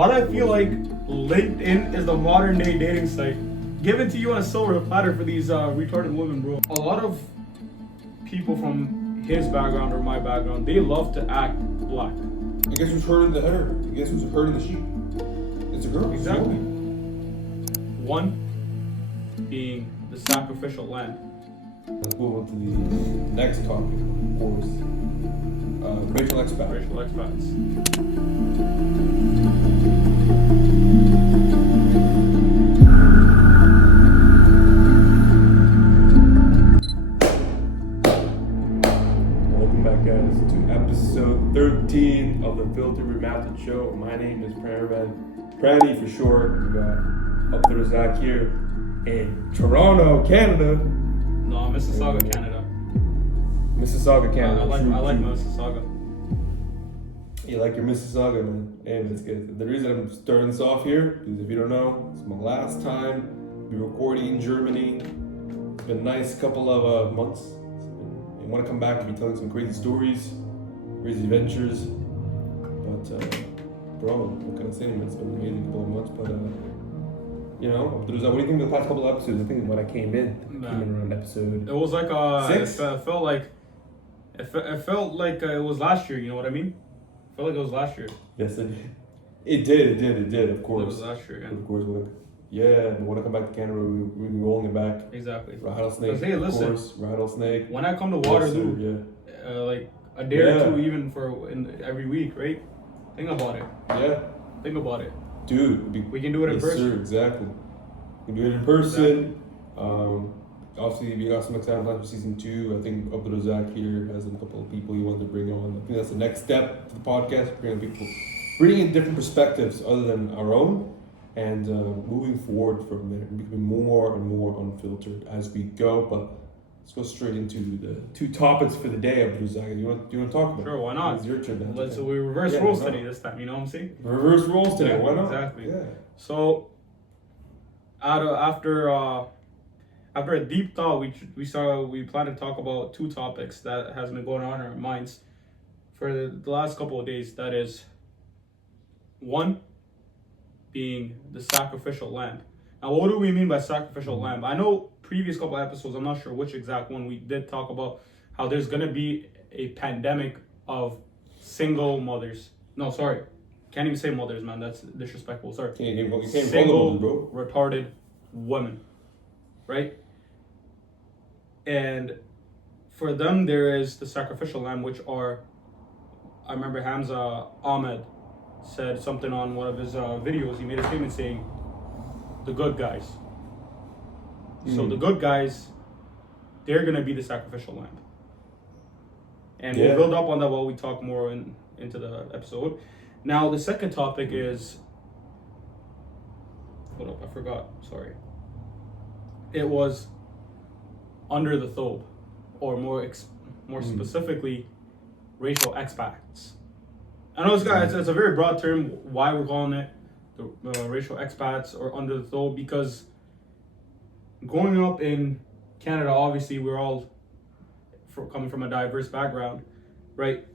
Why do I feel like LinkedIn is the modern day dating site? Given to you on a silver platter for these retarded women, bro. A lot of people from his background or my background, they love to act black. I guess who's herding the header? I guess who's herding the sheep? It's a girl. Exactly. One being the sacrificial lamb. Let's move on to the next topic, of course. Racial expat. Racial expats. Welcome back, guys, to episode 13 of the Filter Remastered show. My name is Pranny for short. We got up to Zach here in Toronto, Canada. No, Mississauga, Canada. Mississauga, Canada. I like Mississauga. You like your Mississauga, man. Hey, that's good. The reason I'm starting this off here is, if you don't know, it's my last time be recording in Germany. It's been a nice couple of months. I want to come back and be telling some crazy stories, crazy adventures. But, bro, what can I say, man? It's been an amazing couple of months. But, you know, what do you think of the past couple of episodes? I think when I came in around episode. It was like 6? It felt like it was last year. You know what I mean? I felt like it was last year. Yes, it did. It did. Of course. It was last year. Yeah. Of course. When I come back to Canada, we'll be rolling it back. Exactly. Rattlesnake. Hey, listen. Of course. Rattlesnake. When I come to Waterloo, like a day or two, even every week, right? Think about it. Yeah. Think about it. Dude, we can do it in person. Sir, exactly. We can do it in person. Exactly. Obviously, we got some exciting plans for season 2. I think Abdul Zach here has a couple of people he wanted to bring on. I think that's the next step to the podcast, bringing in different perspectives other than our own, and moving forward from there, becoming more and more unfiltered as we go. But let's go straight into the 2 topics for the day, Abdul Zach. You want to talk about? Sure, why not? It's your turn. So we reverse roles today this time. You know what I'm saying? Reverse roles today. Why not? Exactly. Yeah. So, after a deep thought, we plan to talk about 2 topics that has been going on in our minds for the last couple of days. That is, one being the sacrificial lamb. Now, what do we mean by sacrificial lamb? I know previous couple of episodes, I'm not sure which exact one, we did talk about how there's gonna be a pandemic of single mothers. No, sorry, can't even say mothers, man. That's disrespectful. Sorry, single retarded women. Right? And for them, there is the sacrificial lamb, which are, I remember Hamza Ahmed said something on one of his videos. He made a statement saying, the good guys. So the good guys, they're going to be the sacrificial lamb. And we'll build up on that while we talk more into the episode. Now, the second topic is, hold up, I forgot, sorry. It was under the thobe, or more specifically, racial expats. I know it's a very broad term. Why we're calling it the racial expats or under the thobe? Because growing up in Canada, obviously we're all coming from a diverse background, right?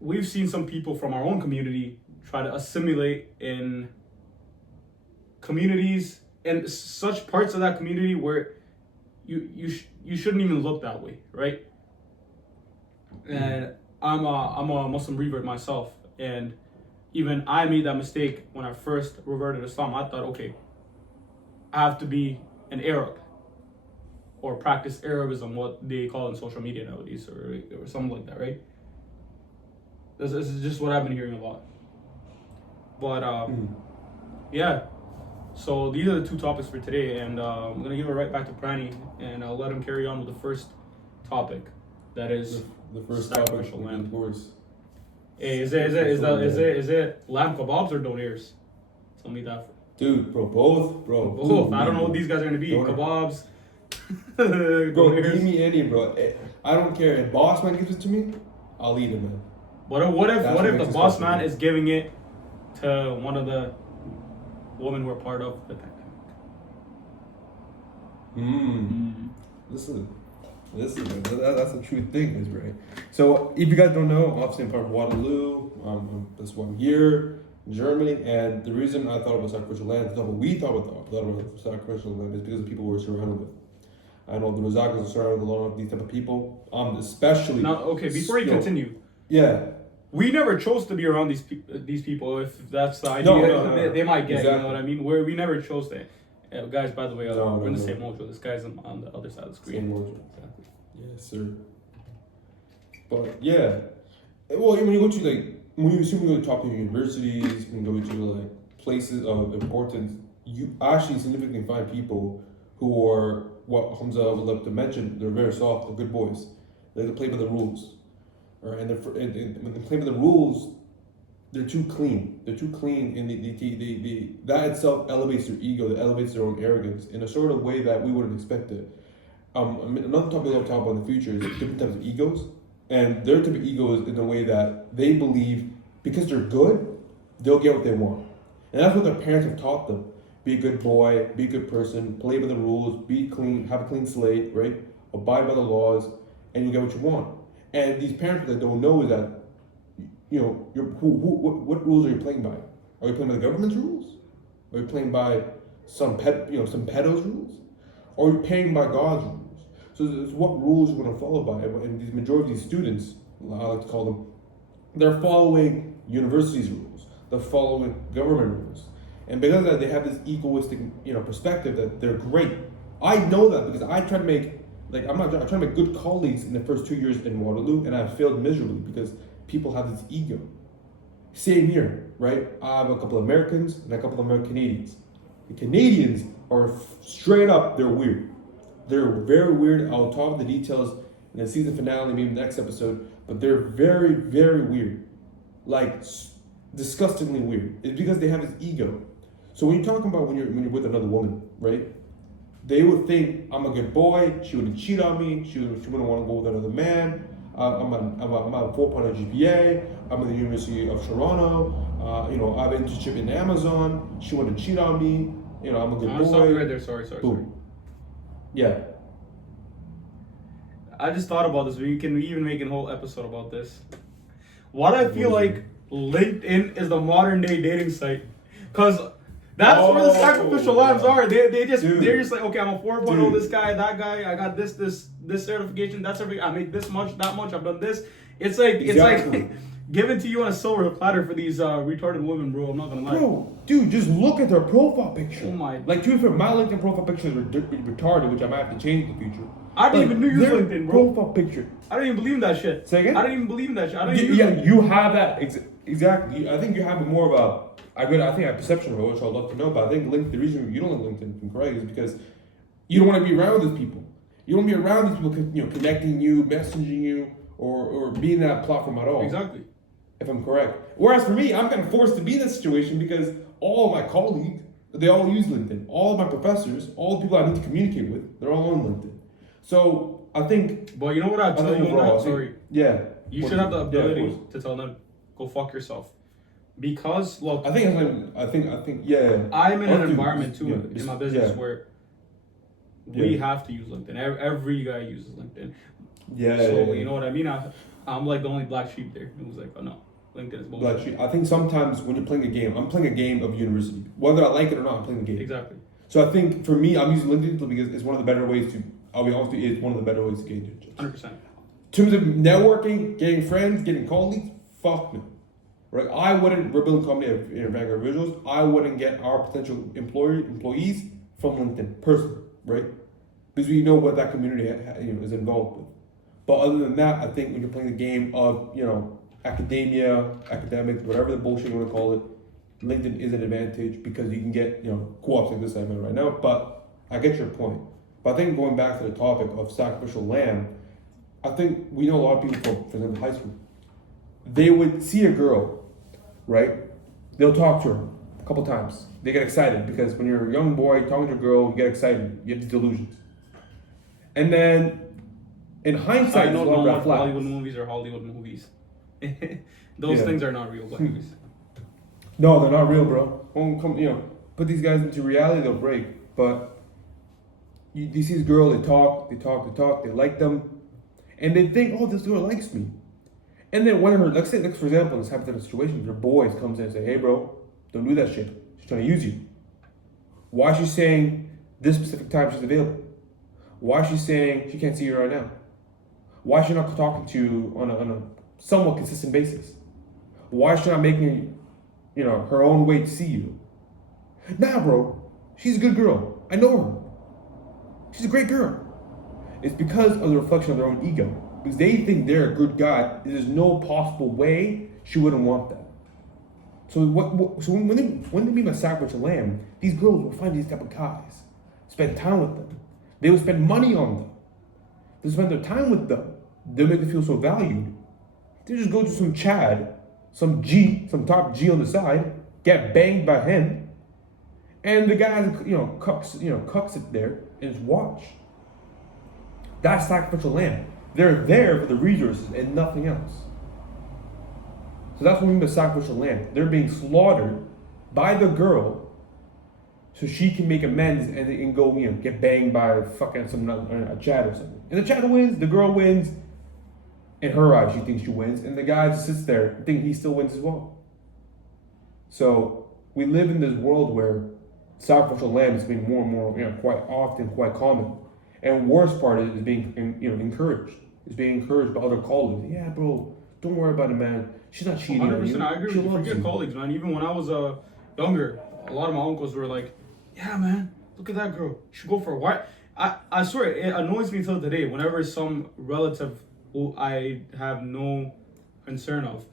We've seen some people from our own community try to assimilate in communities and such parts of that community where you shouldn't even look that way, right? And I'm a Muslim revert myself, and even I made that mistake when I first reverted Islam. I thought, okay, I have to be an Arab or practice Arabism, what they call in social media nowadays, or something like that, right? This is just what I've been hearing a lot. But yeah. So these are the 2 topics for today, and I'm going to give it right back to Pranny, and I'll let him carry on with the first topic. That is the first sacrificial topic, lamb. Of course. Hey, is it lamb kebabs or donairs? Tell me that. Dude, bro, both. Both. I don't know what these guys are going to be. Kebabs. Bro, give me any, bro. I don't care. If boss man gives it to me, I'll eat it, man. What if the boss man is giving it to one of the women who are part of the pandemic? Listen, Listen, man, that's a true thing, is right. So if you guys don't know, obviously I'm from Waterloo. That's why I'm here in Germany, and the reason I thought about sacrificial land, what we thought about sacrificial land, is because of people we're surrounded with. I know the Rosagas are surrounded with a lot of these type of people. Especially. Now, okay, before you continue, yeah. we never chose to be around these people. If that's the idea, No. they might get. Exactly. You know what I mean? We never chose that. Guys, by the way, we're in the same mojo. This guy's on the other side of the screen. Same mojo. Exactly. Yes, sir. But yeah, well, when you go to when you go to top universities, when you go to places of importance, you actually significantly find people who are what Hamza would love to mention. They're very soft, they're good boys. They play by the rules, right? And when they play by the rules, they're too clean. They're too clean, and that itself elevates their ego. That elevates their own arrogance in a sort of way that we wouldn't expect it. Another topic I'll talk about in the future is different types of egos, and their type of ego is in a way that they believe because they're good, they'll get what they want, and that's what their parents have taught them: be a good boy, be a good person, play by the rules, be clean, have a clean slate, right? Abide by the laws, and you get what you want. And these parents that don't know is that, what rules are you playing by? Are you playing by the government's rules? Are you playing by some pedo's rules? Or are you playing by God's rules? So it's what rules you're going to follow by. And the majority of these students, I like to call them, they're following university's rules. They're following government rules. And because of that, they have this egoistic, perspective that they're great. I know that because I try to make, I try to make good colleagues in the first 2 years in Waterloo, and I failed miserably because people have this ego. Same here, right? I have a couple of Americans and a couple of Canadians. The Canadians are straight up, they're weird. They're very weird. I'll talk the details in the season finale, maybe the next episode, but they're very, very weird. Disgustingly weird. It's because they have this ego. So when you're talking about when you're with another woman, right? They would think, I'm a good boy, she wouldn't cheat on me, she wouldn't want to go with another man. I'm a 4.0 GPA. I'm at the University of Toronto. I have an internship in Amazon. She wouldn't cheat on me. I'm a good boy. Sorry, right there. Sorry. Yeah. I just thought about this. We can even make a whole episode about this. What I feel like LinkedIn is the modern day dating site, because that's where the sacrificial lambs are. They're just like, okay, I'm a 4.0, this guy, that guy, I got this certification, that certification, I make this much, that much, I've done this. It's like given to you on a silver platter for these retarded women, bro. I'm not gonna lie. Bro, dude, just look at their profile picture. Oh my. To be fair, my LinkedIn profile picture is retarded, which I might have to change in the future. I didn't even use LinkedIn, bro. Profile picture. I don't even believe in that shit. Say again? I don't even believe in that shit. I don't even use LinkedIn. You have that exactly. I think you have more of a. I think I have perception of it, which I'd love to know. But I think the reason you don't like LinkedIn, if I'm correct, is because you don't want to be around these people. You don't want to be around these people, connecting you, messaging you, or being that platform at all. Exactly. If I'm correct. Whereas for me, I'm kind of forced to be in this situation because all of my colleagues, they all use LinkedIn. All of my professors, all the people I need to communicate with, they're all on LinkedIn. So I think. But you know what I'll tell you on that? Sorry. Yeah. You should have the ability to tell them, go fuck yourself. Because look, I think yeah. I'm in an environment too in my business where we have to use LinkedIn. Every guy uses LinkedIn. Yeah. So you know what I mean? I'm like the only black sheep there. It was like, oh no, LinkedIn is bullshit. Black sheep. I think sometimes when you're playing a game, I'm playing a game of university. Whether I like it or not, I'm playing the game. Exactly. So I think for me, I'm using LinkedIn because it's one of the better ways to. I'll be honest with you, it's one of the better ways to gain internships. 100%. In terms of networking, getting friends, getting colleagues, fuck no. Right? We're building a company in Vanguard Visuals. I wouldn't get our potential employees from LinkedIn, personally, right? Because we know what that community is involved with. But other than that, I think when you're playing the game of, academia, academics, whatever the bullshit you want to call it, LinkedIn is an advantage because you can get, co-ops like this I'm in right now. But I get your point. But I think going back to the topic of sacrificial lamb, I think we know a lot of people from, for example, high school. They would see a girl, right? They'll talk to her a couple times. They get excited because when you're a young boy talking to a girl, you get excited. You have these delusions. And then in hindsight, I know there's a lot of red flags. Hollywood movies are Hollywood movies. Those things are not real black movies. No, they're not real, bro. Put these guys into reality, they'll break. But you see this girl, they talk, they like them, and they think, oh, this girl likes me. And then one of her, let's say, like for example, in this hypothetical situation, her boys comes in and say, hey, bro, don't do that shit. She's trying to use you. Why is she saying this specific time she's available? Why is she saying she can't see you right now? Why is she not talking to you on a somewhat consistent basis? Why is she not making, her own way to see you? Nah, bro, she's a good girl. I know her. She's a great girl. It's because of the reflection of their own ego. Because they think they're a good guy. There's no possible way she wouldn't want that. So so when they meet by sacrificial lamb, these girls will find these type of guys, spend time with them. They will spend money on them. They spend their time with them. They'll make them feel so valued. They just go to some Chad, some top G on the side, get banged by him, and the guy, cucks it there and just watch. That's sacrificial lamb. They're there for the resources and nothing else. So that's what we mean by sacrificial lamb. They're being slaughtered by the girl so she can make amends and go, get banged by fucking a Chad or something. And the Chad wins, the girl wins. In her eyes, she thinks she wins, and the guy just sits there and thinks he still wins as well. So we live in this world where sacrificial lamb is being more and more, quite often, quite common. And worst part is being, encouraged. It's being encouraged by other colleagues. Yeah, bro, don't worry about it, man. She's not cheating on you. 100%, I agree with you. Forget colleagues, man. Even when I was younger, a lot of my uncles were like, yeah, man, look at that girl. You should go for a while. I swear, it annoys me till today whenever some relative who I have no concern of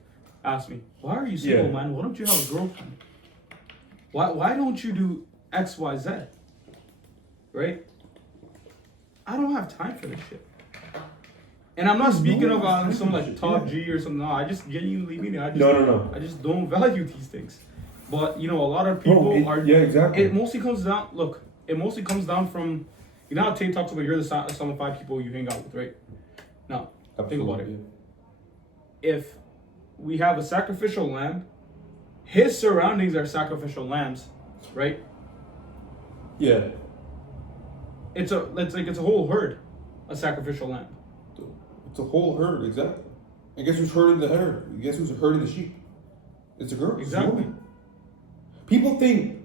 asks me, why are you single, man? Why don't you have a girlfriend? Why don't you do X, Y, Z? Right? I don't have time for this shit. And I'm not speaking of some like top G or something. No, I just genuinely mean it. No. I just don't value these things. But a lot of people exactly. It mostly comes down from, how Tate talks about you're the sum of 5 people you hang out with, right? Now, think about it. If we have a sacrificial lamb, his surroundings are sacrificial lambs, right? Yeah. It's a whole herd, a sacrificial lamb. It's a whole herd, exactly. And guess who's herding the herd? Guess who's herding the sheep? It's a girl. Exactly. It's a people think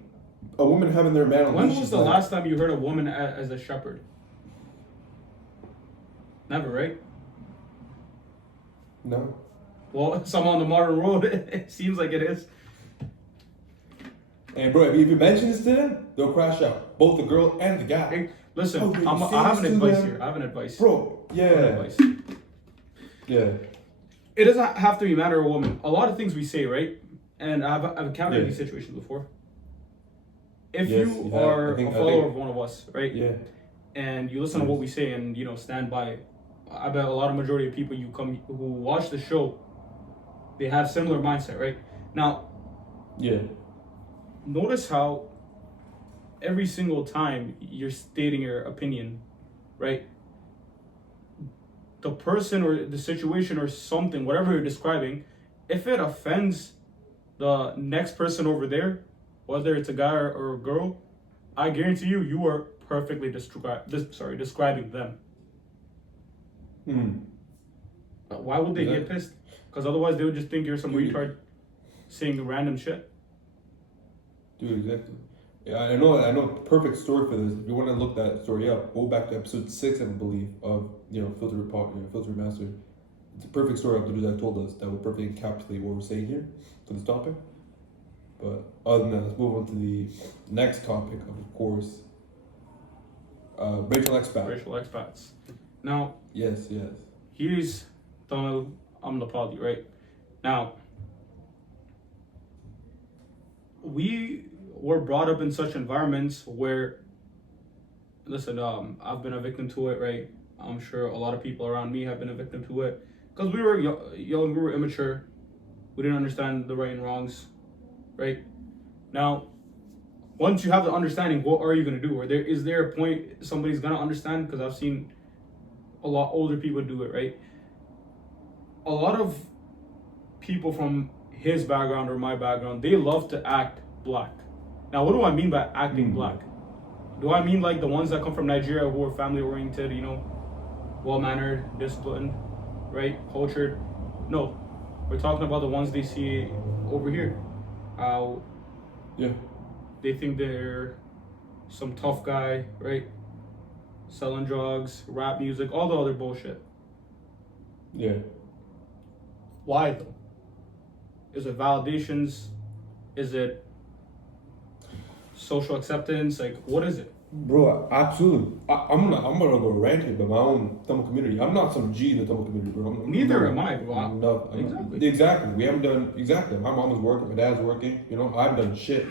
a woman having their man on When was the last time you heard a woman as a shepherd? Never, right? No. Well, some on the modern world, it seems like it is. And bro, if you mention this to them, they'll crash out. Both the girl and the guy. Hey, listen, I have an advice here. I have an advice. Bro, yeah. Advice. Yeah. It doesn't have to be man or a woman. A lot of things we say, right? And I've encountered these situations before. If you are a follower of one of us, right? Yeah. And you listen to what we say and stand by it, I bet a lot of majority of people who watch the show, they have similar mindset, right? Now, notice how every single time you're stating your opinion, right? The person or the situation or something, whatever you're describing, if it offends the next person over there, whether it's a guy or a girl, I guarantee you are perfectly describing them. Why would they get pissed? Because otherwise they would just think you're some retard saying random shit. Dude, exactly. Yeah, I know a perfect story for this. If you want to look that story up, go back to episode 6, I believe, of Filter Remastered. It's a perfect story of the dude that told us that would perfectly encapsulate what we're saying here for this topic. But other than that, let's move on to the next topic of course. Racial expat. Racial expats. Now, yes. Here's the apology, right? Now, we were brought up in such environments where, listen, I've been a victim to it, right? I'm sure a lot of people around me have been a victim to it. Because we were young, we were immature. We didn't understand the right and wrongs, right? Now, once you have the understanding, what are you going to do? Or is there a point somebody's going to understand? Because I've seen a lot older people do it, right? A lot of people from his background or my background, they love to act black. Now, what do I mean by acting black? Do I mean like the ones that come from Nigeria who are family oriented, you know, well mannered, disciplined, right, cultured? No, we're talking about the ones they see over here. How Yeah. they think they're some tough guy, right? Selling drugs, rap music, all the other bullshit. Yeah. Why though? Is it validations? Is it social acceptance? Like, what is it? Bro, absolutely. I'm gonna go rant here, but my own Tamil community. I'm not some G in the Tamil community, bro. Neither am I, bro. No, Exactly. exactly. We haven't done exactly. My mom is working, my dad's working. You know, I haven't done shit.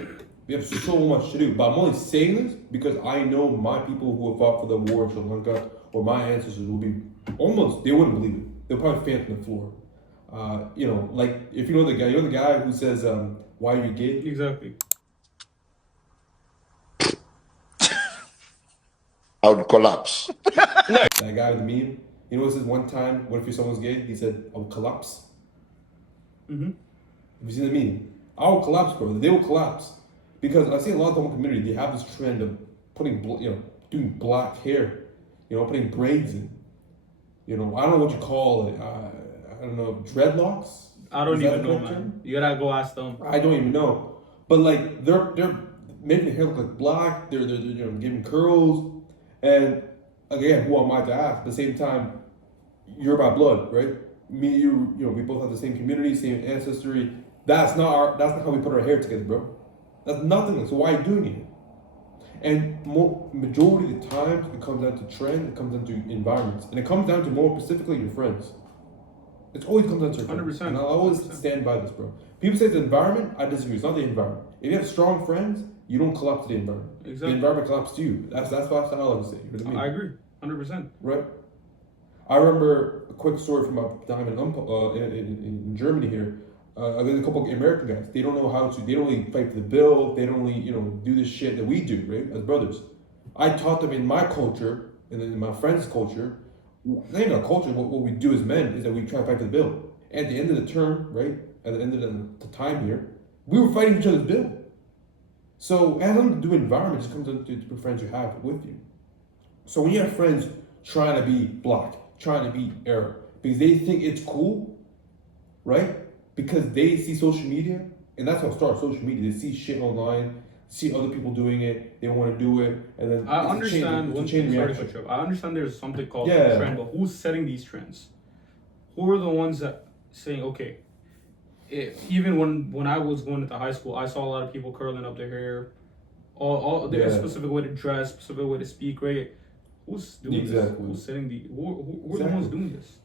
We have so much to do. But I'm only saying this because I know my people who have fought for the war in Sri Lanka or my ancestors will be almost. They wouldn't believe it. They'll probably faint on the floor. You know, like if you know the guy who says, "Why are you gay?" Exactly. I would collapse. That guy with the meme. You know what says one time, what if someone's gay? He said, "I will collapse." Mm-hmm. Have you seen the meme? I will collapse, bro. They will collapse. Because I see a lot of the community, they have this trend of putting, doing black hair, putting braids in. I don't know what you call it. I don't know, dreadlocks? I don't Is that even the know, correct man. term? You gotta go ask them. I don't even know. But like they're making the hair look like black. They're giving curls, and again, who am I to ask? At the same time, you're by blood, right? Me, we both have the same community, same ancestry. That's not how we put our hair together, bro. That's nothing. So why are you doing it? And majority of the times, it comes down to trend. It comes down to environments, and it comes down to more specifically your friends. It always comes down to your friends. 100%. And I'll always stand by this, bro. People say it's the environment. I disagree. It's not the environment. If you have strong friends, you don't collapse to the environment. Exactly. The environment collapses to you. That's what I like to say. You know what I mean? I agree, 100%. Right. I remember a quick story from my time in Germany here. There's a couple of American guys. They don't know how to. They don't really fight for the bill. They don't really, do this shit that we do, right? As brothers. I taught them in my culture and in my friends' culture. Not even our culture. What we do as men is that we try to fight for the bill. At the end of the term, right? At the end of the time here, we were fighting each other's bill. So it has nothing to do with environment. It just comes down to the friends you have with you. So when you have friends trying to be black, trying to be Arab, because they think it's cool, right? Because they see social media, and that's how it starts. Social media. They see shit online, see other people doing it, they want to do it, and then I understand it's a chain reaction. I understand there's something called Yeah. trend, but who's setting these trends? Who are the ones that saying, okay, even when I was going into high school, I saw a lot of people curling up their hair, all there's a specific way to dress, specific way to speak, right? Who's doing this? Who's setting who are the ones doing this?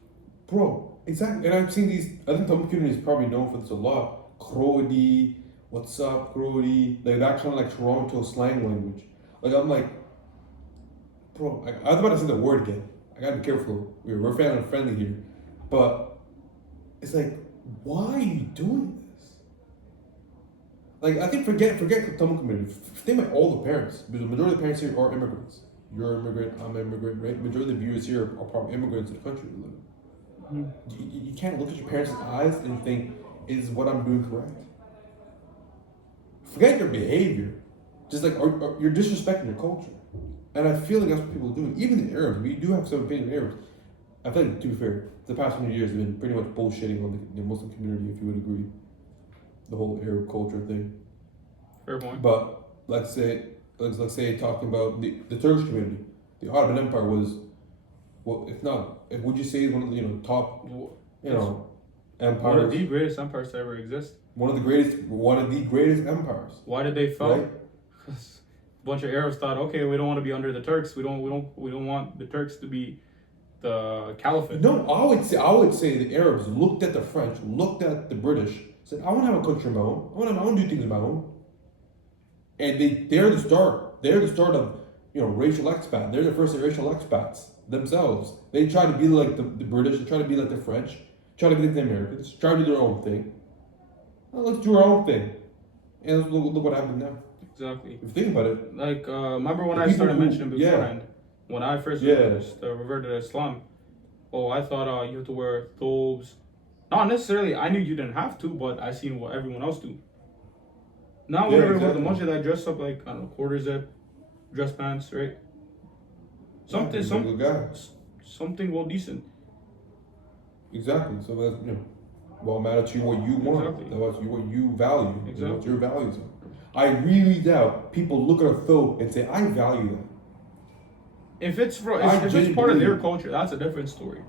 Bro, exactly. And I've seen these, I think the community is probably known for this a lot. Krodi, what's up, Krodi? Like that kind of like Toronto slang language. Like I'm like, bro, I was about to say the word again. I gotta be careful. We're family friendly here. But it's like, why are you doing this? Like, I think forget the Tamil community. Think about all the parents. Because the majority of the parents here are immigrants. You're an immigrant, I'm an immigrant, right? Majority of the viewers here are probably immigrants to the country we live in. You can't look at your parents' eyes and think, is what I'm doing correct? Forget your behavior. Just like, you're disrespecting your culture. And I feel like that's what people are doing. Even the Arabs, we do have some opinion of Arabs. I feel like, to be fair, the past 100 years have been pretty much bullshitting on the Muslim community, if you would agree. The whole Arab culture thing. Fair point. But let's say talking about the Turkish community, the Ottoman Empire was, well, if not, would you say one of the top empires? One of the greatest empires to ever exist. One of the greatest empires. Why did they fall? Right? Because a bunch of Arabs thought, okay, we don't want to be under the Turks. We don't want the Turks to be the caliphate. No, I would say the Arabs looked at the French, looked at the British, said, I want to have a country of my own. I want to do things of my own. And they're the start. They're the start of racial expat. They're the first racial expats themselves. They try to be like the British. They try to be like the French. Try to be like the Americans. Try to do their own thing. Well, let's do our own thing. And look what happened now. Exactly. If you think about it. Like, remember when I started mentioning beforehand, when I first reverted to Islam, I thought you have to wear thobes. Not necessarily, I knew you didn't have to, but I seen what everyone else do. Now whenever I go to the masjid, I dress up like, I don't know, quarter zip, dress pants, right? He's a good guy. Something well decent. Exactly. So that's well matter to you what you want. Exactly. That's what you value. Exactly. What your values are. I really doubt people look at a thobe and say, I value that. If it's part of their culture, that's a different story.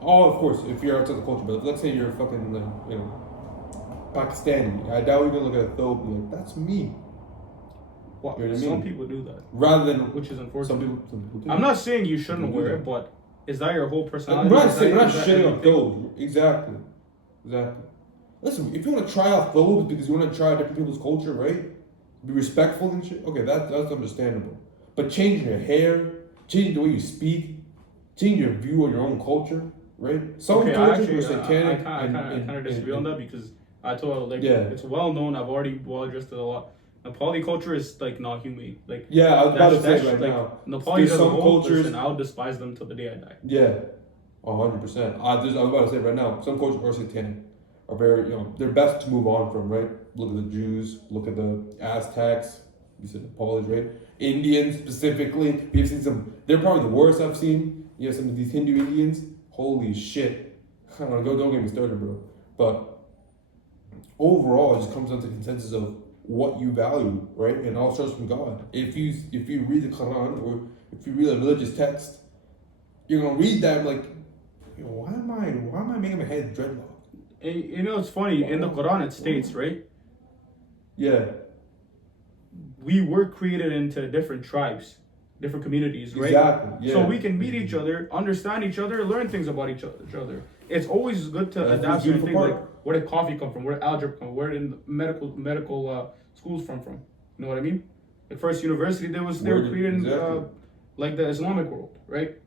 Oh, of course, if you're outside the culture, but let's say you're fucking Pakistani. I doubt you're gonna look at a thobe and be like, that's me. Well, you know what I some mean? people do that. Rather than which is unfortunate. Some people do. I'm not saying you shouldn't wear it, but is that your whole personality? I'm not saying we're not shitting on thobes. Exactly. Listen, if you want to try out thobes because you want to try different people's culture, right? Be respectful and shit. Okay, that's understandable. But changing your hair, changing the way you speak, changing your view on your own culture, right? Some cultures are satanic. I kind of disagree on that because I told it's well known. I've already addressed it a lot. Nepali culture is like not humane. Like I was about to say right now. Nepali as a whole, listen, I'll despise them till the day I die. Yeah, 100%. I was about to say right now. Some cultures are satanic, are very they're best to move on from. Right? Look at the Jews. Look at the Aztecs. You said Nepalis, right? Indians specifically. We've seen some. They're probably the worst I've seen. You have some of these Hindu Indians. Holy shit! I don't know. Don't get me started, bro. But overall, it just comes down to the consensus of what you value, right? And all starts from God. If you read the Quran or if you read a religious text, you're gonna read that like, why am I making my head dreadlock? And, it's funny, in the Quran it states, right? Yeah. We were created into different tribes, different communities, right? Exactly. Yeah. So we can meet each other, understand each other, learn things about each other. It's always good to adapt certain things, like where did coffee come from, where did algebra come from, where did medical schools from. You know what I mean? The first university they were created in like the Islamic world, right?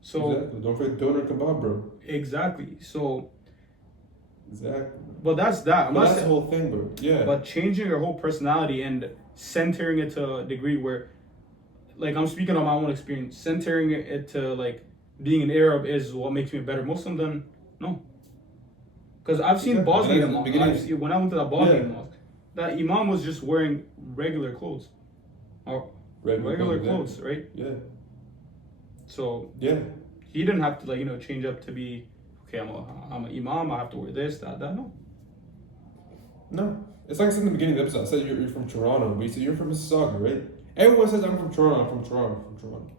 So don't forget doner kebab, bro. Exactly. So exactly. But that's that. That's the whole thing, bro. Yeah. But changing your whole personality and centering it to a degree where, like, I'm speaking on my own experience, centering it to like being an Arab is what makes me a better Muslim. Then no, because I've seen Bosnian mosques. When I went to that Bosnian mosque, that imam was just wearing regular clothes, or regular clothes, right? Yeah. So he didn't have to change up to be okay. I'm an imam. I have to wear this, that. No, it's like I said in the beginning of the episode. I said you're from Toronto, but you said you're from Mississauga, right? Everyone says I'm from Toronto. I'm from Toronto.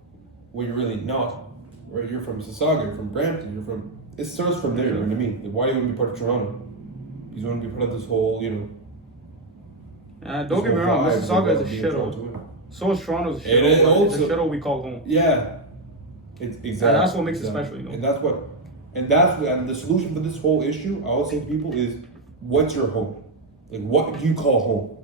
Well, you're really not. Right? You're from Mississauga. You're from Brampton. You're from. It starts from there. You know what I mean? Like, why do you want to be part of Toronto? You want to be part of this whole, don't get me wrong. Mississauga is a shithole. So is Toronto's a shithole. It's a shithole we call home. Yeah, it's exactly. And that's what makes it special, And and the solution for this whole issue, I always say to people is, what's your home? Like, what do you call home?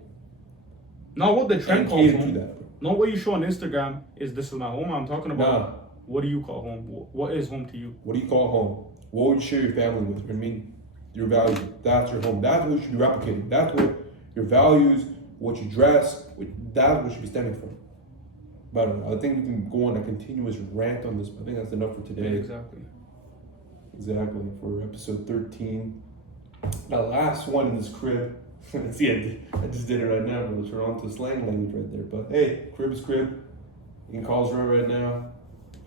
Not what the trend calls home. Not what you show on Instagram is this is my home. I'm talking about what do you call home? What is home to you? What do you call home? What would you share your family with? You know what I mean? Your values. That's your home. That's what you should be replicating. That's what your values, what you dress, that's what you should be stemming from. But I think we can go on a continuous rant on this, but I think that's enough for today. Yeah, exactly. For episode 13. The last one in this crib. See, I just did it right now, but we're on to slang language right there. But hey, crib is crib. You can call us right now.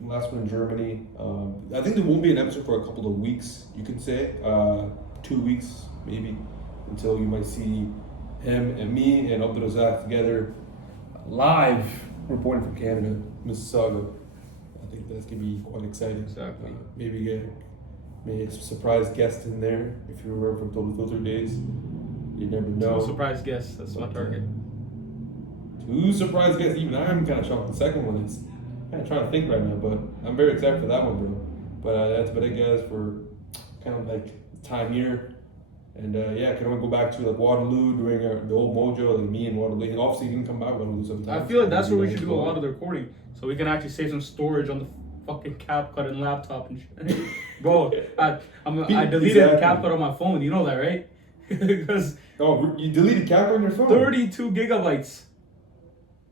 Last one in Germany. I think there won't be an episode for a couple of weeks, you could say. 2 weeks, maybe, until you might see him and me and Abdulrazak together live reporting from Canada, Mississauga. I think that's going to be quite exciting. Exactly. Maybe get a surprise guest in there if you remember from Total Filter days. You never know. 2 surprise guests, that's my target. 2 surprise guests, even I'm kind of shocked. The second one is kind of trying to think right now, but I'm very excited for that one, bro. But that's about it, guys, for kind of like time here. And can only go back to like Waterloo doing the old Mojo, like me and Waterloo. Obviously, you can come back Waterloo sometimes. I feel like that's where we should do a lot of the recording, so we can actually save some storage on the fucking CapCut and laptop and shit. Bro, I deleted CapCut on my phone. You know that, right? Because you deleted CapCut on your phone? 32 gigabytes.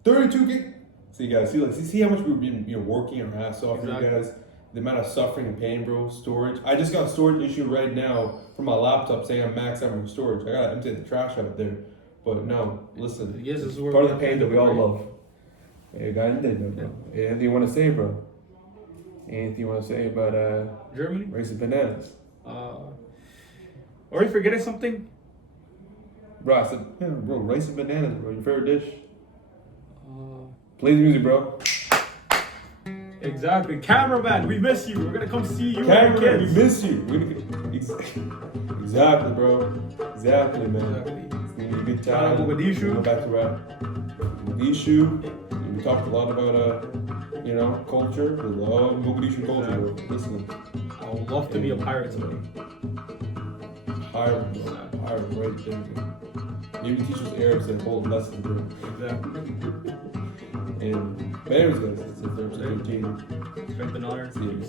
32 gig. See, guys, see how much we've been working our ass off for you guys. The amount of suffering and pain, bro. Storage. I just got a storage issue right now from my laptop saying I'm maxed out on storage. I gotta empty the trash out there. But no, listen. Yes, this is part of the pain that we all love. Yeah, got in there, bro. Yeah, anything you want to say, bro? Anything you want to say about Germany? rice and bananas? Are we forgetting something? Bro, I said, yeah, bro, rice and bananas, bro. Your favorite dish? Uh, Play the music, bro. exactly. Cameraman, we miss you. We're gonna come see you and Cameraman, your we kids. miss you. Exactly, bro. Exactly, man. Exactly. It's gonna be a good Shout out time. Mogadishu. Go back to rap. Mogadishu. We talked a lot about culture. We love Mogadishu culture, bro. Listen, I would love to be a pirate someday. pirate, bro. Pirate right there, bro. Maybe teach us Arabs and hold lessons, bro. Exactly. But anyways, guys, it's episode 13. Strength and honor. See you.